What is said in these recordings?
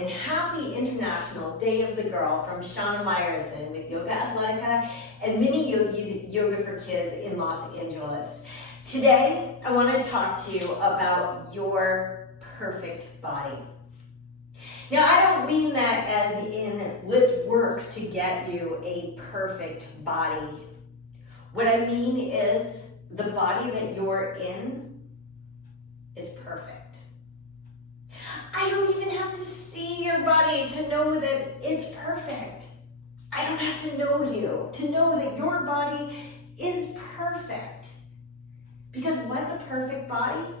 and happy International Day of the Girl from Shana Meyerson with Yoga Athletica and Mini Yogis Yoga for Kids in Los Angeles. Today, I want to talk to you about your perfect body. Now, I don't mean that as in let's work to get you a perfect body. What I mean is the body that you're in is perfect. I don't even have to see your body to know that it's perfect. I don't have to know you to know that your body is perfect. Because what's a perfect body?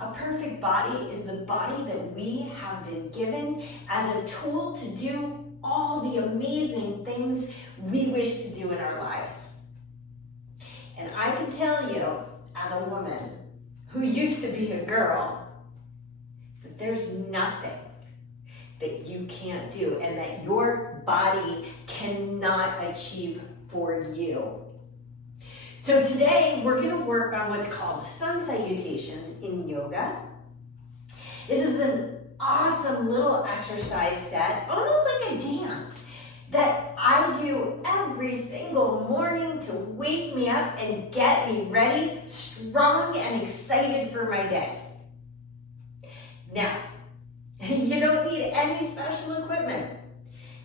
A perfect body is the body that we have been given as a tool to do all the amazing things we wish to do in our lives. And I can tell you, as a woman who used to be a girl, that there's nothing that you can't do and that your body cannot achieve for you. So today we're going to work on what's called sun salutations in yoga. This is an awesome little exercise set, almost like a dance, that I do every single morning to wake me up and get me ready, strong and excited for my day. Now, you don't need any special equipment.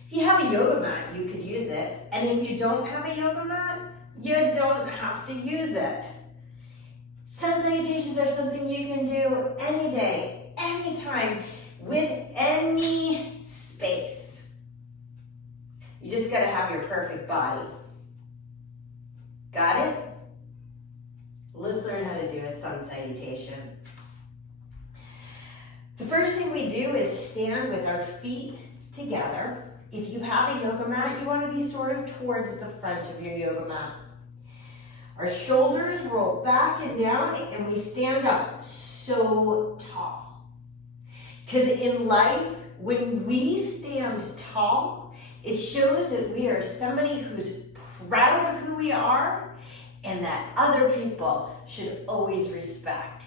If you have a yoga mat, you could use it. And if you don't have a yoga mat, you don't have to use it. Sun salutations are something you can do any day, anytime, with any space. You just gotta have your perfect body. Got it? Let's learn how to do a sun salutation. The first thing we do is stand with our feet together. If you have a yoga mat, you want to be sort of towards the front of your yoga mat. Our shoulders roll back and down, and we stand up so tall. Because in life, when we stand tall, it shows that we are somebody who's proud of who we are and that other people should always respect.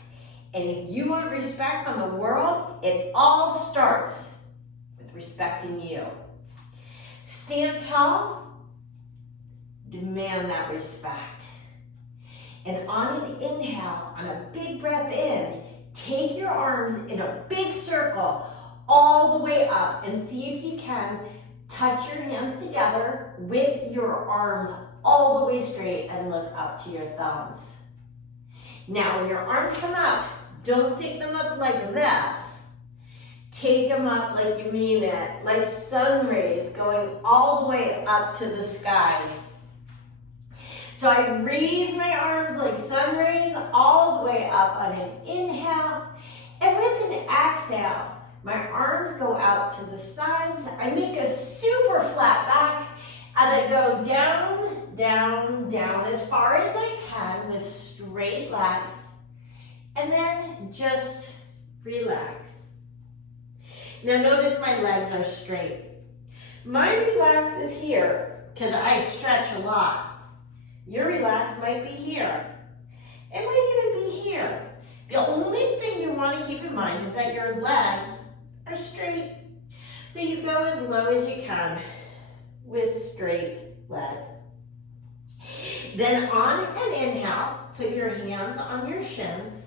And if you want respect from the world, it all starts with respecting you. Stand tall, demand that respect. And on an inhale, on a big breath in, take your arms in a big circle all the way up and see if you can touch your hands together with your arms all the way straight and look up to your thumbs. Now, when your arms come up, don't take them up like this. Take them up like you mean it, like sun rays going all the way up to the sky. So I raise my arms like sun rays all the way up on an inhale, and with an exhale, my arms go out to the sides. I make a super flat back as I go down, down, down as far as I can with straight legs, and then just relax. Now notice my legs are straight. My relax is here because I stretch a lot. Your relax might be here. It might even be here. The only thing you want to keep in mind is that your legs are straight. So you go as low as you can with straight legs. Then on an inhale, put your hands on your shins.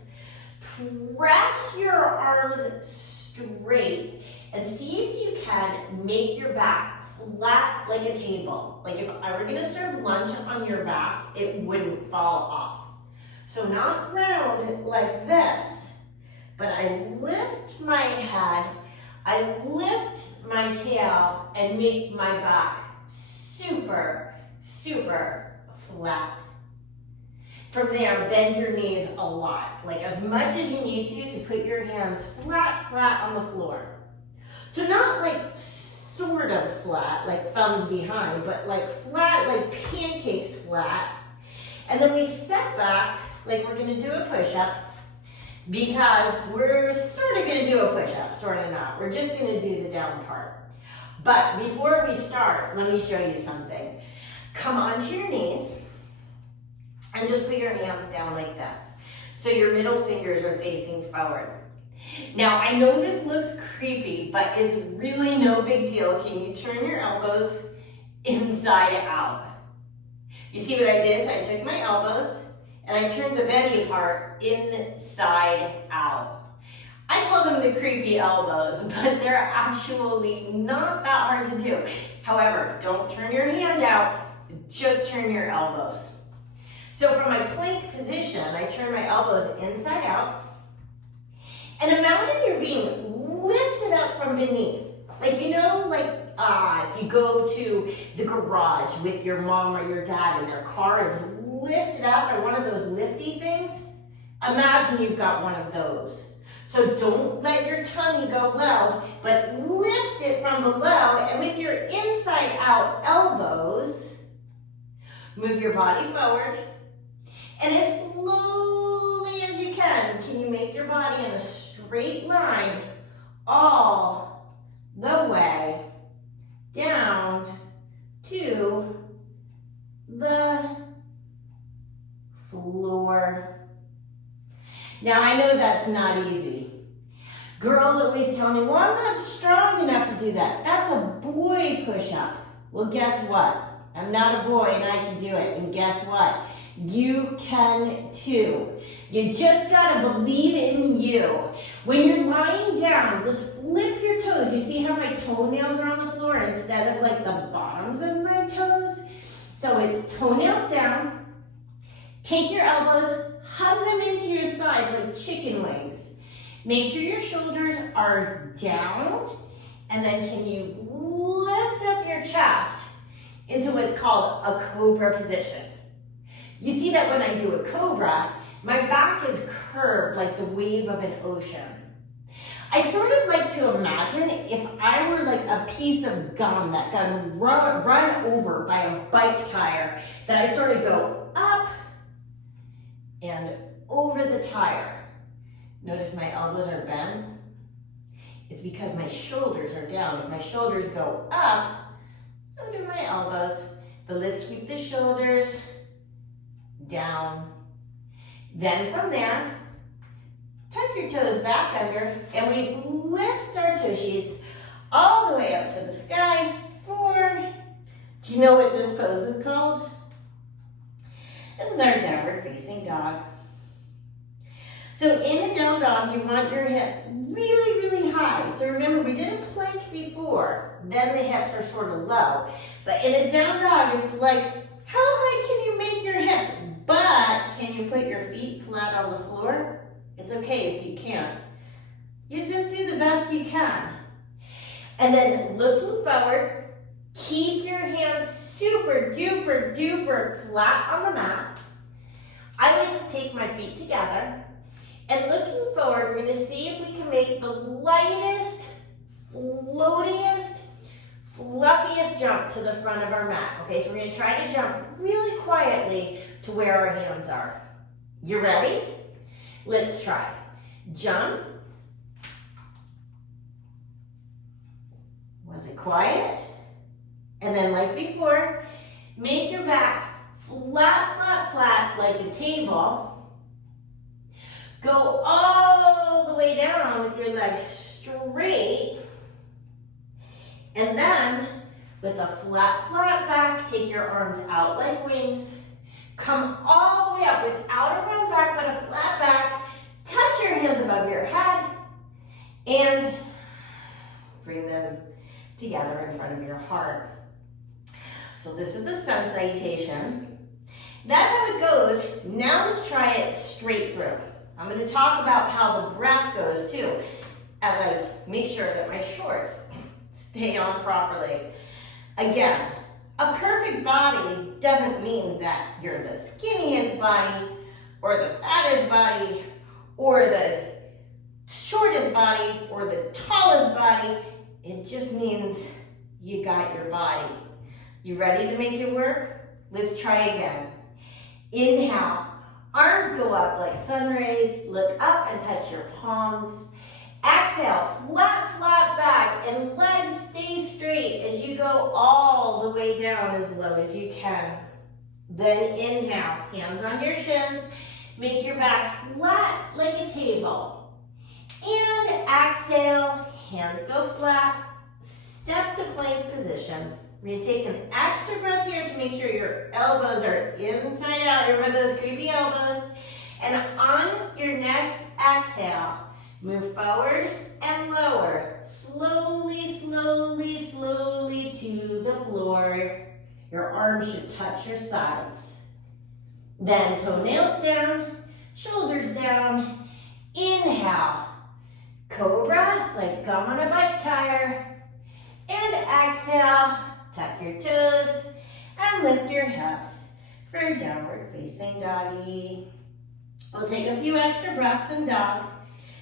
Press your arms straight and see if you can make your back flat like a table. Like if I were gonna serve lunch on your back, it wouldn't fall off. So not round like this, but I lift my head, I lift my tail and make my back super, super flat. From there, bend your knees a lot, like as much as you need to put your hands flat on the floor. So not like sort of flat, like thumbs behind, but like flat, like pancakes flat. And then we step back, like we're gonna do a push-up, because we're sort of gonna do a push-up, sort of not. We're just gonna do the down part. But before we start, let me show you something. Come onto your knees and just put your hands down like this. So your middle fingers are facing forward. Now, I know this looks creepy, but it's really no big deal. Can you turn your elbows inside out? You see what I did? I took my elbows and I turned the belly part inside out. I call them the creepy elbows, but they're actually not that hard to do. However, don't turn your hand out, just turn your elbows. So from my plank position, I turn my elbows inside out. And imagine you're being lifted up from beneath. Like, you know, like if you go to the garage with your mom or your dad and their car is lifted up or one of those lifty things, imagine you've got one of those. So don't let your tummy go low, but lift it from below, and with your inside out elbows, move your body forward. And as slowly as you can you make your body in a straight line all the way down to the floor. Now, I know that's not easy. Girls always tell me, well, I'm not strong enough to do that. That's a boy push-up. Well, guess what? I'm not a boy and I can do it. And guess what? You can too. You just gotta believe in you. When you're lying down, let's flip your toes. You see how my toenails are on the floor instead of like the bottoms of my toes? So it's toenails down. Take your elbows, hug them into your sides like chicken wings. Make sure your shoulders are down, and then can you lift up your chest into what's called a Cobra position. You see that when I do a Cobra, my back is curved like the wave of an ocean. I sort of like to imagine if I were like a piece of gum that got run over by a bike tire, that I sort of go up and over the tire. Notice my elbows are bent. It's because my shoulders are down. If my shoulders go up, so do my elbows. But let's keep the shoulders down. Then from there, tuck your toes back under, and we lift our tushies all the way up to the sky for, do you know what this pose is called? This is our downward facing dog. So in a down dog, you want your hips really, really high. So remember, we did a plank before, then the hips are sort of low. But in a down dog, it's like, how high can you make your hips? But can you put your feet flat on the floor? It's okay if you can't. You just do the best you can. And then looking forward, keep your hands super duper duper flat on the mat. I like to take my feet together. And looking forward, we're going to see if we can make the lightest, floatiest, fluffiest jump to the front of our mat. Okay, so we're going to try to jump really quietly to where our hands are. You ready? Let's try. Jump. Was it quiet? And then like before, make your back flat, flat, flat like a table. Go all the way down with your legs straight. And then, with a flat, flat back, take your arms out like wings. Come all the way up without a run back, but a flat back. Touch your hands above your head. And bring them together in front of your heart. So this is the sun salutation. That's how it goes. Now let's try it straight through. I'm going to talk about how the breath goes too, as I make sure that my shorts stay on properly. Again, a perfect body doesn't mean that you're the skinniest body, or the fattest body, or the shortest body, or the tallest body. It just means you got your body. You ready to make it work? Let's try again. Inhale. Arms go up like sun rays. Look up and touch your palms. Exhale, flat, flat back, and legs stay straight as you go all the way down as low as you can. Then inhale, hands on your shins. Make your back flat like a table. And exhale, hands go flat, step to plank position. We're gonna take an extra breath here to make sure your elbows are inside out. Remember those creepy elbows. And on your next exhale, move forward and lower. Slowly, slowly, slowly to the floor. Your arms should touch your sides. Then toenails down, shoulders down. Inhale, Cobra, like gum on a bike tire. And exhale, tuck your toes and lift your hips for downward facing doggy. We'll take a few extra breaths in dog.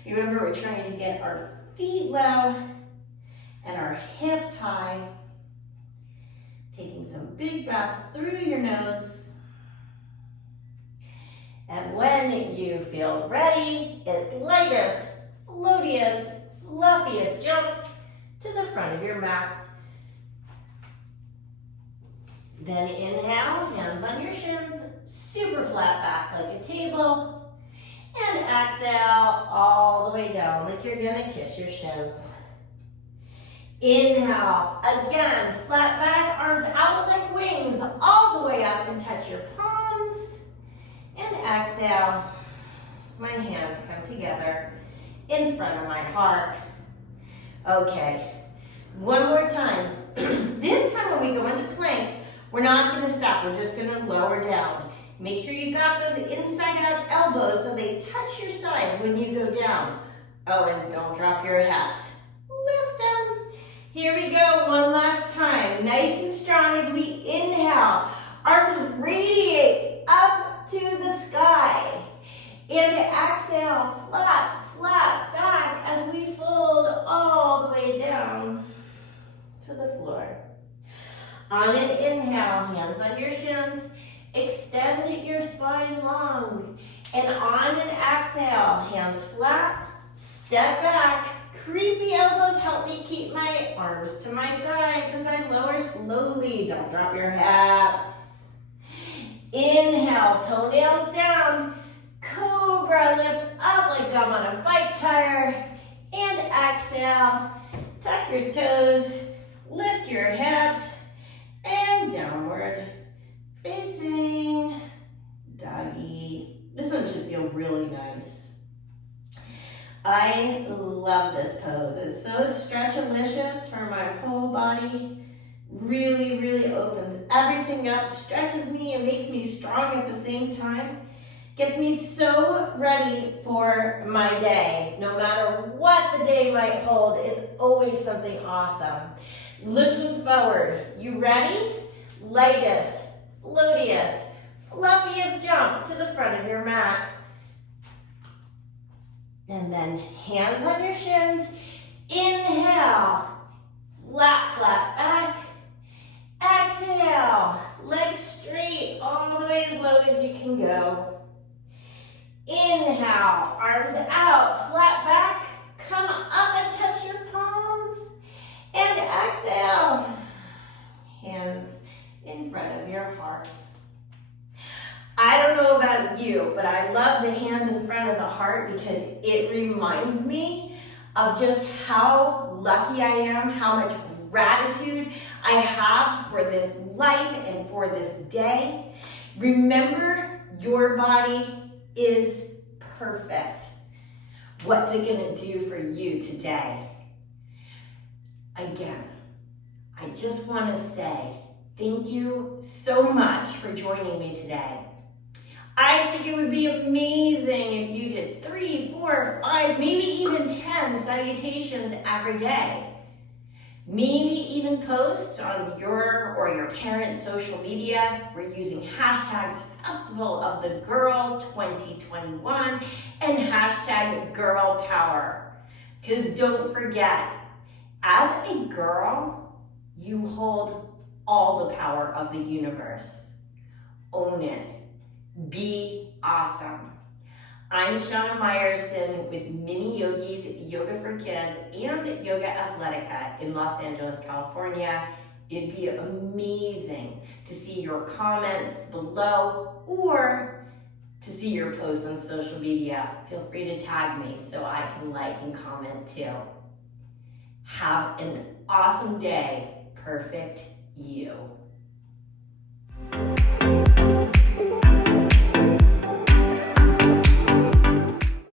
Remember, we're trying to get our feet low and our hips high. Taking some big breaths through your nose. And when you feel ready, it's lightest, floatiest, fluffiest jump to the front of your mat. Then inhale, hands on your shins, super flat back like a table. And exhale all the way down like you're gonna kiss your shins. Inhale, again, flat back, arms out like wings, all the way up and touch your palms. And exhale, my hands come together in front of my heart. Okay, one more time. This time when we go into plank, we're not gonna stop, we're just gonna lower down. Make sure you got those inside out elbows so they touch your sides when you go down. Oh, and don't drop your hips. Lift them. Here we go, one last time. Nice and strong as we inhale. Arms radiate up to the sky. And exhale, flat, flat back as we fold all the way down to the floor. On an inhale, hands on your shins. Extend your spine long. And on an exhale, hands flat, step back. Creepy elbows help me keep my arms to my sides as I lower slowly. Don't drop your hips. Inhale, toenails down. Cobra, lift up like gum on a bike tire. And exhale, tuck your toes, lift your hips, and downward facing doggy. This one should feel really nice. I love this pose. It's so stretchalicious for my whole body. Really, really opens everything up, stretches me and makes me strong at the same time. Gets me so ready for my day. No matter what the day might hold, it's always something awesome. Looking forward. You ready? Lightest, floatiest, fluffiest jump to the front of your mat. And then hands on your shins. Inhale, flat, flat back. Exhale, legs straight all the way as low as you can go. Inhale, arms out, flat back. Come up and touch your palms. And exhale, hands in front of your heart. I don't know about you, but I love the hands in front of the heart because it reminds me of just how lucky I am, how much gratitude I have for this life and for this day. Remember, your body is perfect. What's it gonna do for you today? Again, I just wanna say thank you so much for joining me today. I think it would be amazing if you did 3, 4, 5, maybe even 10 salutations every day. Maybe even post on your or your parents' social media. We're using hashtags Festival of the Girl 2021 and hashtag Girl Power. Because don't forget, as a girl, you hold all the power of the universe. Own it. Be awesome. I'm Shana Meyerson with Mini Yogis Yoga for Kids and Yoga Athletica in Los Angeles, California. It'd be amazing to see your comments below or to to see your posts on social media. Feel free to tag me so I can like and comment too. Have an awesome day. Perfect you.